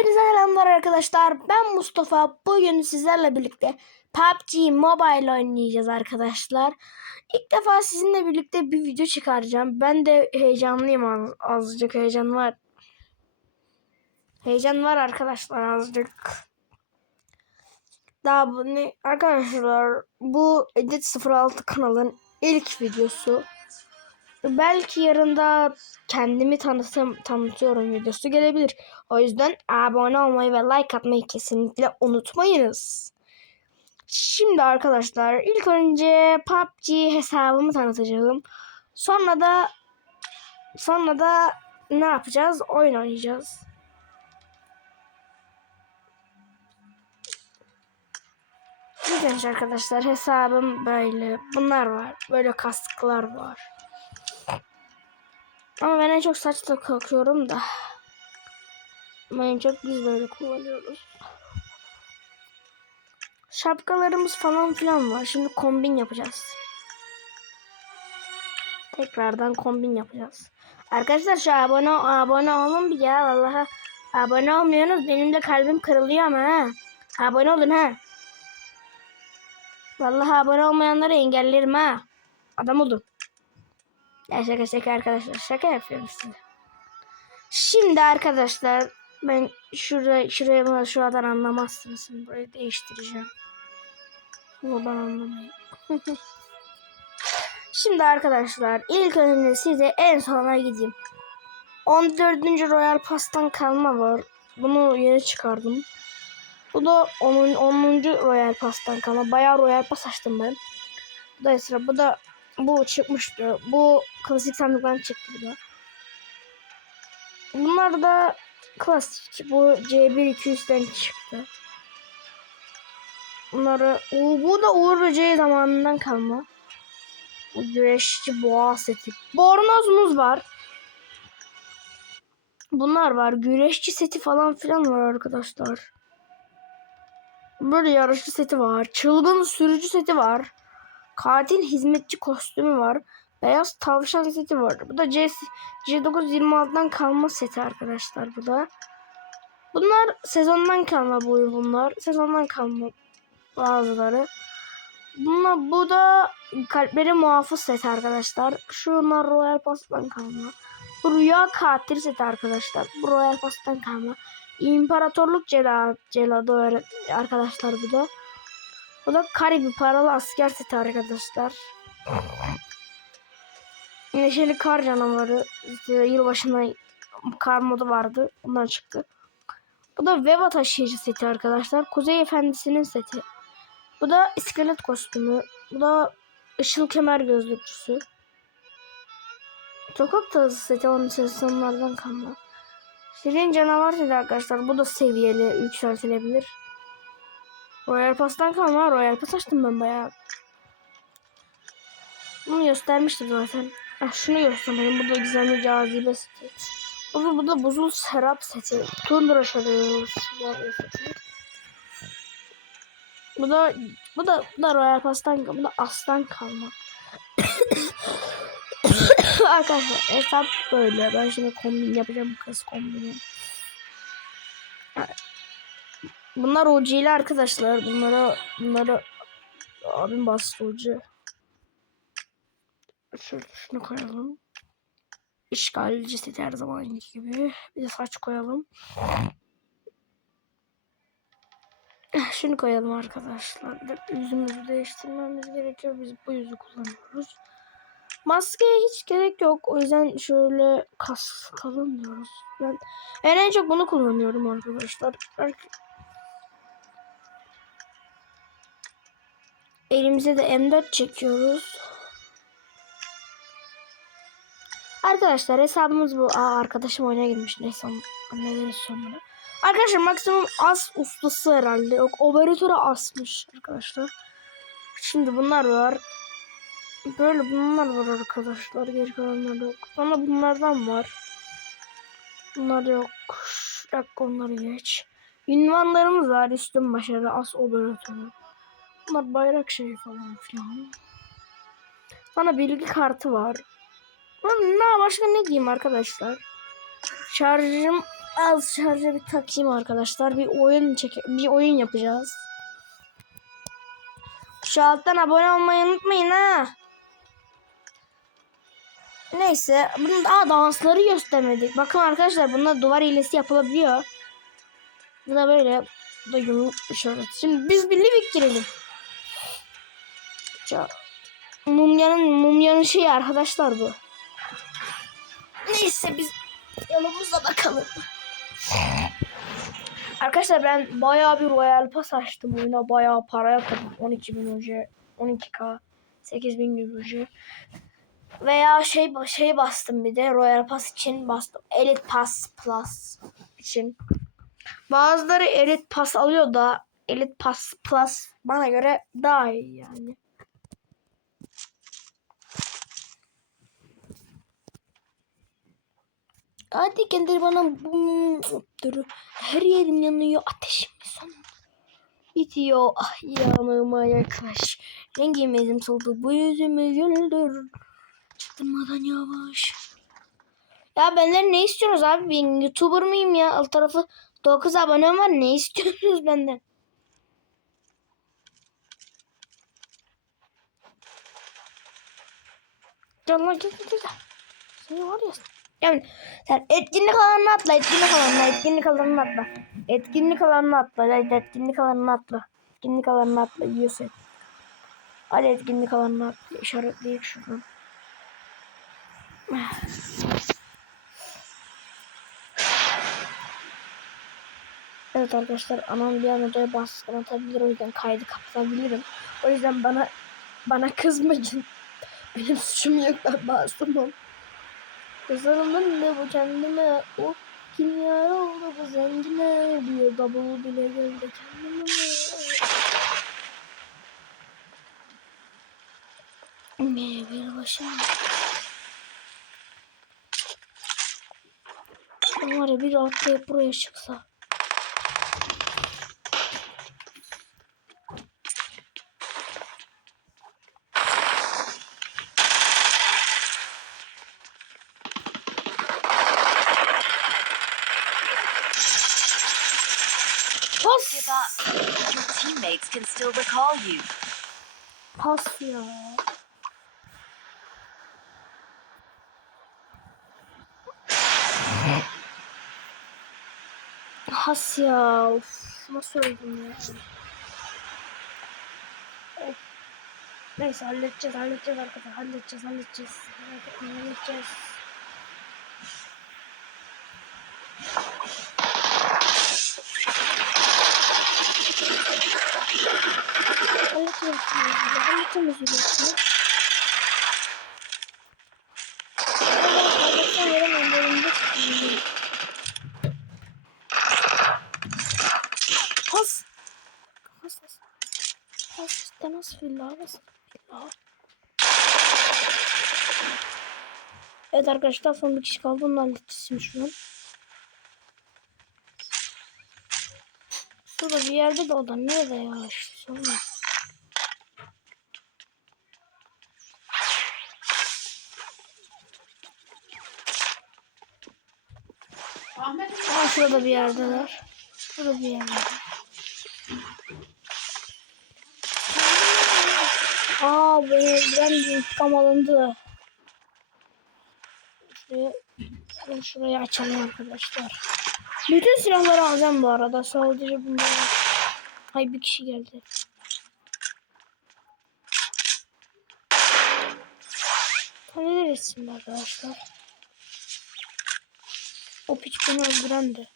Hepinize selamlar arkadaşlar. Ben Mustafa. Bugün sizlerle birlikte PUBG Mobile oynayacağız arkadaşlar. İlk defa sizinle birlikte bir video çıkaracağım. Ben de heyecanlıyım az, azıcık heyecan var. Heyecan var arkadaşlar azıcık. Daha bu ne arkadaşlar bu Edit 06 kanalın ilk videosu. Belki yarın da kendimi tanıtım, tanıtıyorum videosu gelebilir. O yüzden abone olmayı ve like atmayı kesinlikle unutmayınız. Şimdi arkadaşlar ilk önce PUBG hesabımı tanıtacağım. Sonra da sonra da ne yapacağız? Oyun oynayacağız. İlginç arkadaşlar hesabım böyle. Bunlar var. Böyle kasklar var. Ama ben en çok saçla kalkıyorum da. Ama en çok biz böyle kullanıyoruz. Şapkalarımız falan filan var. Şimdi kombin yapacağız. Tekrardan kombin yapacağız. Arkadaşlar şu abone abone olun bir ya vallahi abone olmuyorsunuz benim de kalbim kırılıyor ama ha. Abone olun ha. Vallahi abone olmayanları engellerim ha. Adam olun. Ya şaka şaka arkadaşlar. Şaka yapıyorum size. Şimdi arkadaşlar ben şuraya şuraya bunu şuradan anlamazsınız. Burayı değiştireceğim. Buradan anlamayın. Şimdi arkadaşlar ilk önce size en sona gideyim. 14. Royal Pass'tan kalma var. Bunu yeni çıkardım. Bu da 10. 10. Royal Pass'tan kalma. Bayağı Royal Pass açtım ben. Bu da. Bu da bu çıkmıştı. Bu klasik sandıktan çıktı bu. Bunlar da klasik. Bu C1 200'den çıktı. Bunları bu da Uğur Böceği zamanından kalma. Bu güreşçi boğa seti. Bornozumuz var. Bunlar var. Güreşçi seti falan filan var arkadaşlar. Böyle yarışçı seti var. Çılgın sürücü seti var. Katil hizmetçi kostümü var. Beyaz tavşan seti var. Bu da C C926'dan kalma seti arkadaşlar bu da. Bunlar sezondan kalma bu bunlar. Sezondan kalma bazıları. Bunlar bu da kalpleri muhafız seti arkadaşlar. Şunlar Royal Pass'tan kalma. Bu rüya katil seti arkadaşlar. Bu Royal Pass'tan kalma. İmparatorluk celad celadı arkadaşlar bu da. Bu da Karibi paralı asker seti arkadaşlar. Neşeli kar canavarı işte yılbaşına kar modu vardı. Ondan çıktı. Bu da Veva taşıyıcı seti arkadaşlar. Kuzey Efendisi'nin seti. Bu da iskelet kostümü. Bu da ışıl kemer gözlükçüsü. Sokak tazı seti onun sezonlardan kalma. Şirin canavar seti arkadaşlar. Bu da seviyeli yükseltilebilir. Royal Pass'tan kalma. Royal Pass açtım ben bayağı. Bunu göstermiştim zaten. Ah, şunu göstereyim. Bu da güzel cazibe seti. Bu bu da buzul serap seti. Tundra şarıyoruz. seti. Bu da bu da bu da Royal Pass'tan bu da aslan kalma. Arkadaşlar hesap böyle. Ben şimdi kombin yapacağım kız kombini. Bunlar OG'li arkadaşlar. Bunlara bunlara abim bastı OG. Şöyle şunu koyalım. İşgalci seti her zaman gibi. Bir de saç koyalım. Şunu koyalım arkadaşlar. Yüzümüzü değiştirmemiz gerekiyor. Biz bu yüzü kullanıyoruz. Maskeye hiç gerek yok. O yüzden şöyle kas kalın diyoruz. Ben, ben en çok bunu kullanıyorum arkadaşlar. Elimize de M4 çekiyoruz. Arkadaşlar hesabımız bu. Aa arkadaşım oyuna girmiş. Neyse hallederiz sonra. Arkadaşlar maksimum as ustası herhalde. Yok operatörü asmış arkadaşlar. Şimdi bunlar var. Böyle bunlar var arkadaşlar. Geri kalanlar yok. Ama bunlardan var. Bunlar yok. Bir dakika onları geç. Ünvanlarımız var. Üstün başarı as operatörü. Bunlar bayrak şeyi falan filan. Bana bilgi kartı var. Ne başka ne diyeyim arkadaşlar? Şarjım az şarja bir takayım arkadaşlar. Bir oyun çek bir oyun yapacağız. Şu alttan abone olmayı unutmayın ha. Neyse. Bunun daha dansları göstermedik. Bakın arkadaşlar bunda duvar hilesi yapılabiliyor. Bu da böyle. Bu da yumruk işaret. Şimdi biz bir livik girelim. Ya, mumyanın mumyanın şeyi arkadaşlar bu. Neyse biz yolumuza bakalım. Arkadaşlar ben bayağı bir Royal Pass açtım oyuna. Bayağı para yatırdım. 12 bin önce. 12k. 8 bin gibi Veya şey şey bastım bir de Royal Pass için bastım. Elite Pass Plus için. Bazıları Elite Pass alıyor da Elite Pass Plus bana göre daha iyi yani. Hadi kendileri bana dur. Her yerim yanıyor. Ateşim son. Bitiyor. Ah yanıma yaklaş. Rengimizim soldu. Bu yüzümü güldür. Çaktırmadan yavaş. Ya benden ne istiyorsunuz abi? Ben YouTuber mıyım ya? Alt tarafı 9 abonem var. Ne istiyorsunuz benden? Lan gel gel gel. Seni var ya. Yani sen etkinlik alanına atla, etkinlik alanına, etkinlik alanına atla. Etkinlik alanına atla, hadi etkinlik alanına atla. Etkinlik alanına atla, yiyorsun. Hadi etkinlik alanına atla, işaretleyip şuradan. Evet arkadaşlar anam bir an odaya baskın atabilir o yüzden kaydı kapatabilirim. O yüzden bana bana kızmayın. Benim suçum yok ben masumum. Kızarımın da bu kendime o kim yar oldu bu zengine diyor davul bile geldi kendime. Bir başım. Var bir atlayıp buraya çıksa. Can still recall you. Ya. Has ya. Of, nasıl öldüm ya? Of. Neyse halledeceğiz, halledeceğiz arkadaşlar. Halledeceğiz, halledeceğiz. Halledeceğiz. Halledeceğiz. Halledeceğiz. Halledeceğiz. Kaybetsen veremem. Elimde tutuyorum. Pas. Pas. Pas. Pas. İşte nasıl villa? Nasıl villa? Evet arkadaşlar son bir kişi kaldı. Onu halledeceğiz şimdi şu an. Şurada bir yerde de o da nerede ya işte sonra. Aa şurada bir yerdeler. Şurada bir yerde. Aa ben, ben bir intikam alındı. Şurayı, şurayı açalım arkadaşlar. Bütün silahları alacağım bu arada. Sadece bunları. Hay bir kişi geldi. Hallederiz şimdi arkadaşlar. O piç beni öldüren de.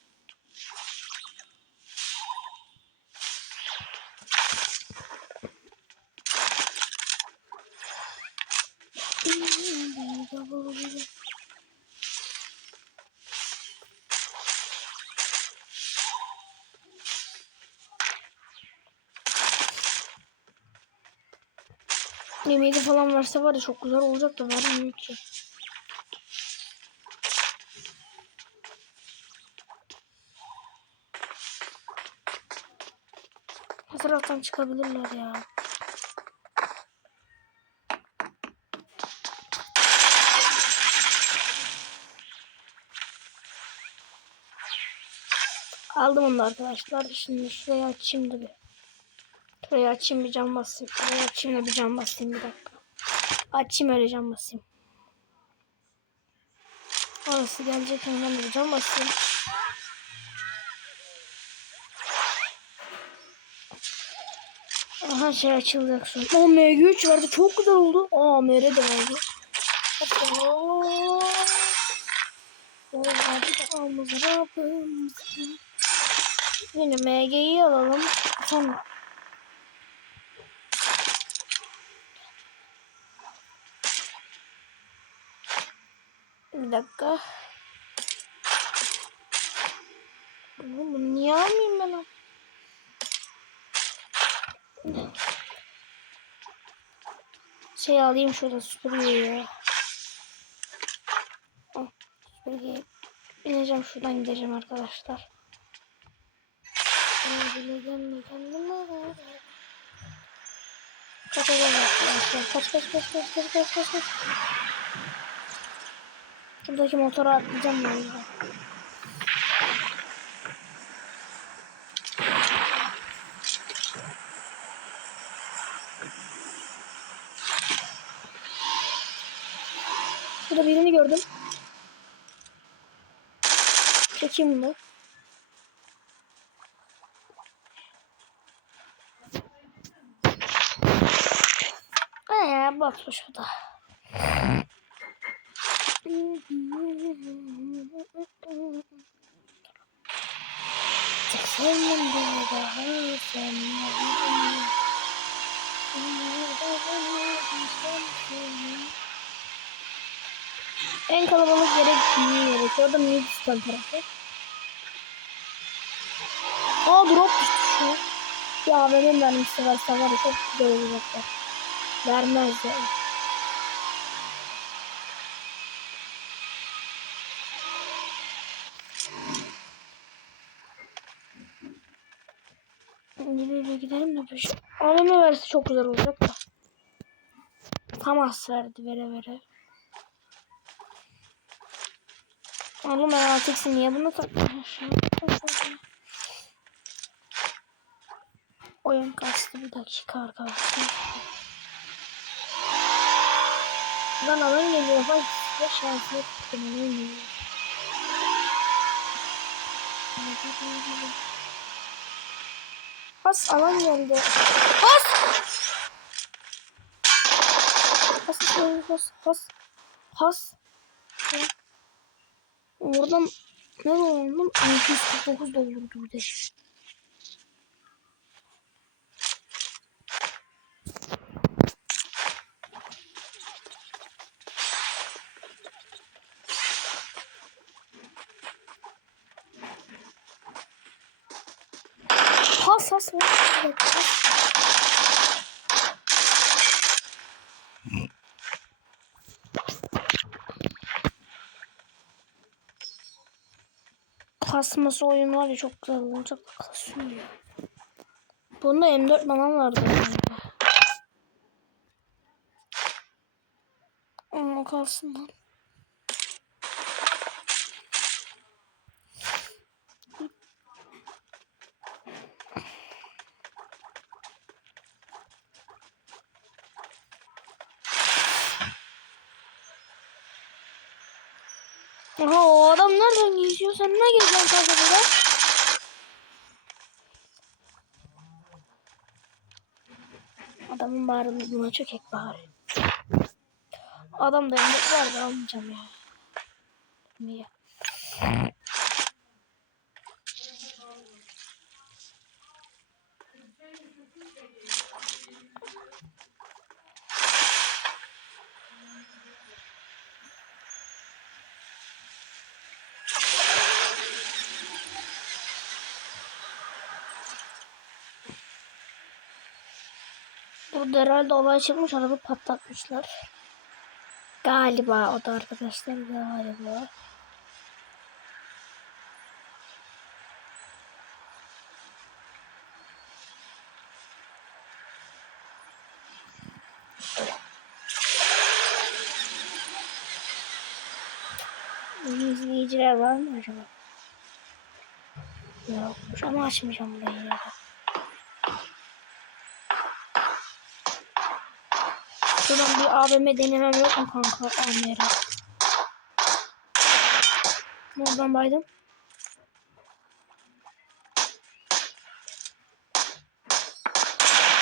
Yemeği falan verse var ya çok güzel olacak da vermiyor ki. Taraftan çıkabilirler ya. Aldım onu da arkadaşlar. Şimdi şurayı açayım da bir. Şurayı açayım bir cam basayım. Şurayı açayım da bir cam basayım bir dakika. Açayım öyle cam basayım. Orası gelecek hemen bir cam basayım. Aha şey açılacak sonra. O MG3 vardı çok güzel oldu. Aa MR de mızrabımızı. Yine MG'yi alalım. Sonra Bir dakika. Oğlum niye almayayım ben? o? Şey alayım şurada süpürgeyi ya. Al, Süpürgeyi. Şuradan gideceğim arkadaşlar. Bileceğim kendime. Kaçacağım arkadaşlar. Kaç kaç kaç kaç kaç kaç kaç kaç. Şuradaki motora atlayacağım ben de. Burada birini gördüm. Çekeyim bunu. Eee bakmış bu da. Sevmem beni daha sen En kalabalık yere gitmeye gerekiyor. Orada Midistan tarafı. Aa drop düştü şu. Ya benim vermişse verse var ya çok güzel olacaklar. Vermez ya. Nereye gidelim de peş. AVM verse çok güzel olacak da. Famas verdi vere vere. Oğlum ben artık niye bunu? Oyun kastı bir dakika arkadaşlar. Ben alan geliyor bak ve şanslı tuttum alan geliyor. Has alan geldi. Has! Has has has has. Oradan ne dolandım? 249 doldurdu bir de. Has has has. Kasması oyun var ya çok güzel olacak kasıyor. Bunda M4 falan vardı. Ama kalsın lan. Aha o adam nereden geziyor? Sen ne geziyorsun kanka burada? Adamın buna çökek bari. Adam da emlik var da almayacağım ya. Niye? Burada herhalde olay çıkmış araba patlatmışlar. Galiba o da arkadaşlar galiba. İzleyiciler var mı acaba? Yokmuş ama açmayacağım burayı Şuradan bir AVM denemem yok mu kanka? AVM. Oradan baydım.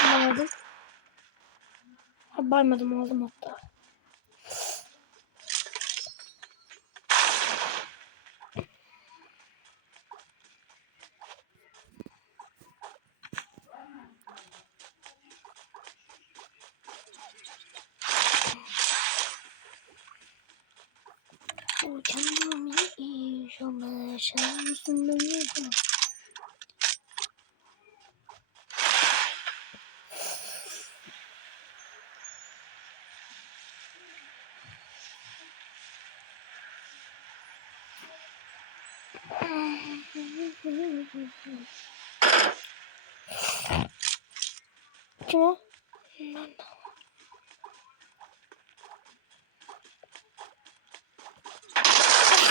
Alamadım. Ha, baymadım aldım hatta. Kendimi yaşamaya şansım benim. Kim o?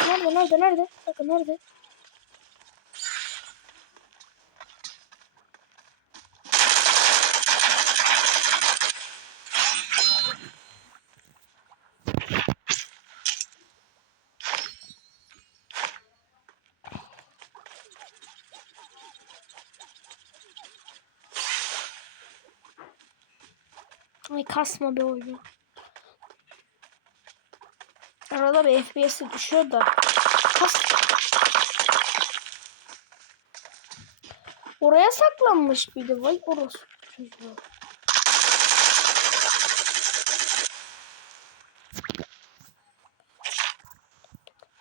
Nerede nerede nerede? Bakın nerede? Ay kasma bir oyunu. Arada bir FPS'i düşüyor da. Kas. Oraya saklanmış bir de. Vay orası. çocuğu.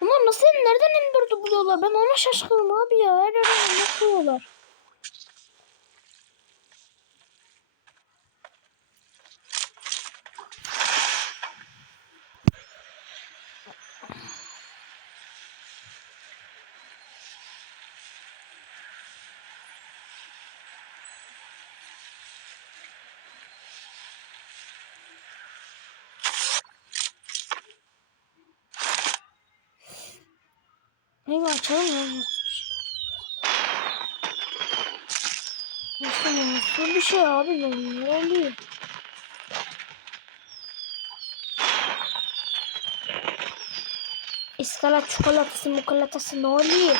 Bunlar nasıl nereden M4'ü buluyorlar? Ben ona şaşkınım abi ya. Her yerden yapıyorlar. Neyse açalım ya. Nasıl nasıl bir şey abi benim ne oluyor? İskala çikolatası mukalatası ne oluyor?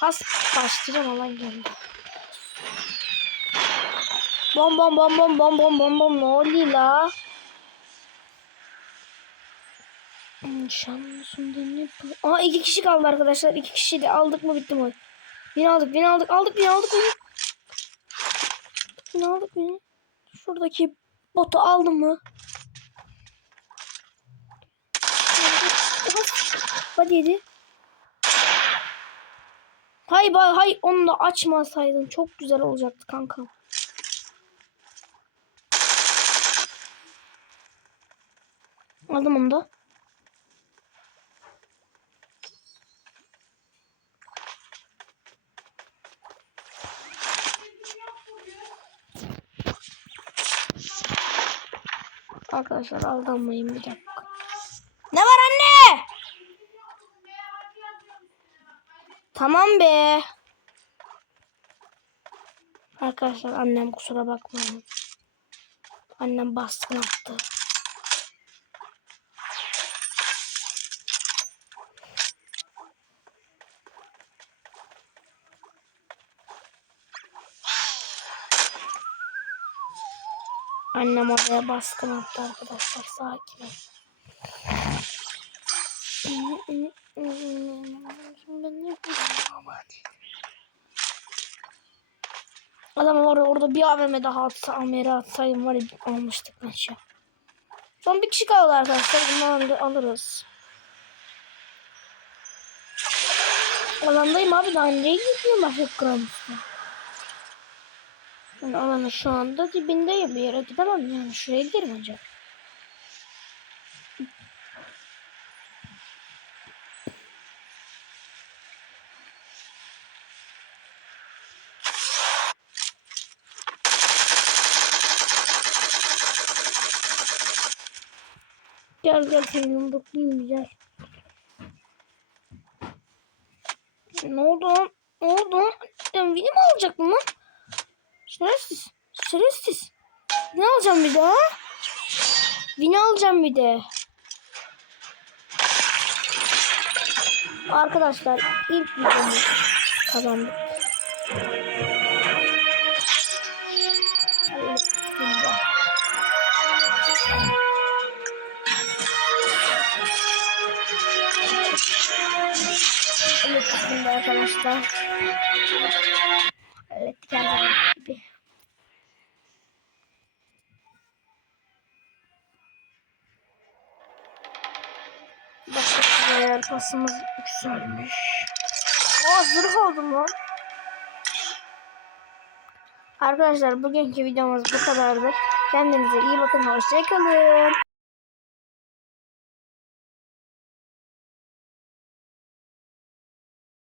Has başlayacağım alan geldi. Bom bom bom bom bom bom bom bom ne oluyor la? Hmm, Şansın dönüp... Aa iki kişi kaldı arkadaşlar. İki kişi de aldık mı bitti mi? Bini aldık, bini aldık, aldık, bini aldık, bini. Bini aldık, bini. Şuradaki botu aldım mı? Hadi yedi. Hay bay hay onu da açmasaydın çok güzel olacaktı kanka. Aldım onu da. Arkadaşlar aldanmayın bir dakika. Ne var anne? Tamam be. Arkadaşlar annem kusura bakmayın. Annem baskın attı. Annem oraya baskın attı arkadaşlar sakin ol. Adam orada, orada bir AVM daha atsa Amer'e atsaydım var ya almıştık maçı. Son bir kişi kaldı arkadaşlar. Bunları alırız. Alandayım abi daha nereye gidiyorum başka kramsına. Ben alanın şu anda dibindeyim bir yere gidemem yani şuraya giderim ancak. Gel gel seni yumruklayayım gel. Ne oldu? Ne oldu? Ben video mi alacaktım lan? Şerefsiz. Şerefsiz. Ne alacağım bir daha? Vini alacağım bir de. Arkadaşlar ilk videomu kazandık. Evet, arkadaşlar. Bir pasımız yükselmiş. Aa zırh oldum lan. Arkadaşlar bugünkü videomuz bu kadardı. Kendinize iyi bakın. Hoşçakalın.